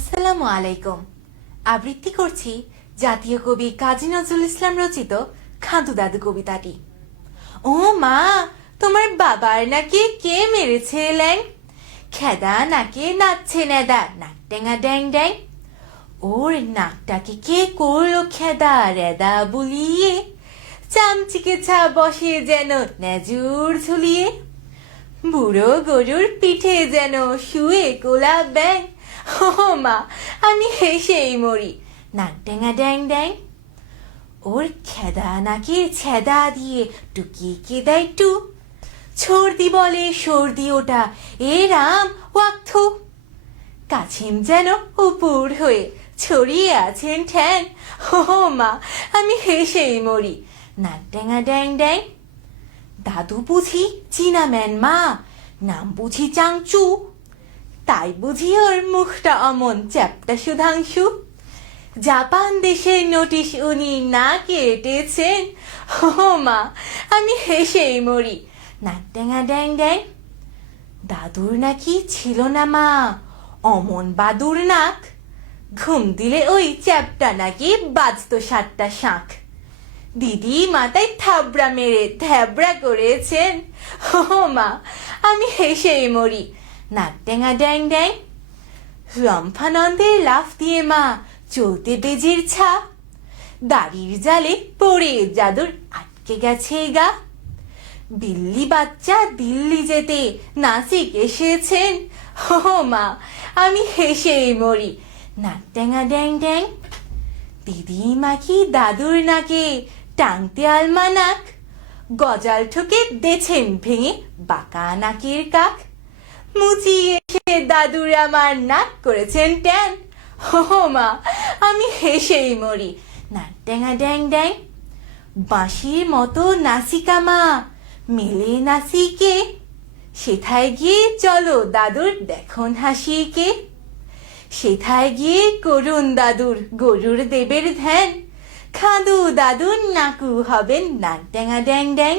আসসালামু আলাইকুম। আবৃত্তি করছি জাতীয় কবি কাজী নজরুল ইসলাম রচিত খাদু দাদু কবিতাটি। ও মা, তোমার বাবার নাকি কে মেরেছে ল্যাং? খেদা নাকে নাচছে নেদা, নাক টেঙা ড্যাং ড্যাং। ওর নাকটাকে কে করলো খেদা রেদা বুলিয়ে, চামচিকে ছা বসে যেন নেজুর ঝুলিয়ে। বুড়ো গরুর পিঠে যেন শুয়ে কোলা ব্যাং। ও মা, আমি হেসেই মরি, নাক ডেঙা ড্যাং ড্যাং। ওর খেদা নাকি ছেদা দিয়ে টুকি কে দেয় টু, ছর্দি বলে সর্দি ওটা, এ রাম ওয়াক্থু। কাছিম যেন উপুর হয়ে ছড়িয়ে আছেন ঠ্যাং। ও মা, আমি হেসেই মরি, নাক ডেঙা ড্যাং ড্যাং। দাদু বুঝি চীনা ম্যান মা, নাম বুঝি চাংচু, তাই বুঝি ওর মুখটা অমন চ্যাপটা সুধাংশু। জাপান দেশের নোটিশ উনি না কেটেছেন। ও মা, আমি হেসেই মরি, নাক ড্যাঙা ড্যাং ড্যাং। দাদুর নাকি ছিল না মা অমন বাদুর নাক, ঘুম দিলে ওই চ্যাপটা নাকি বাজতো 7টা শাঁখ। দিদি মাথায় থাবড়া মেরে থ্যাবড়া করেছেন। ও মা, আমি হেসেই মরি, নাক ডেঙা ড্যাং ড্যাং। রম্ফানন্দে লাফ দিয়ে মা চলতে বেজির ছা, দাড়ির জালে পড়ে জাদুর আটকে গেছে গা। বিল্লি বাচ্চা দিল্লি যেতে নাসিক এসেছেন। ও মা, আমি হেসেই মরি, নাক ডেঙা ড্যাং ড্যাং। দিদিমা কি দাদুর নাকে টাংতে আলমানাক, গজাল ঠুকে দেছেন ভেঙে বাঁকা নাকের কাক। মুচিয়ে এসে দাদুর আমার নাক করেছেন ট্যান। ও মা, আমি হেসেই মরি, নাক ডেঙা ড্যাং ড্যাং। বাঁশির মতো নাসিকা মা মেলে নাসিকে, সেথায় গিয়ে চলো দাদুর দেখুন হাসিকে। সেথায় গিয়ে করুন দাদুর গরুর দেবের ধ্যান, খাদু দাদুর নাকু হবেন নাক ডেঙা ড্যাং ড্যাং।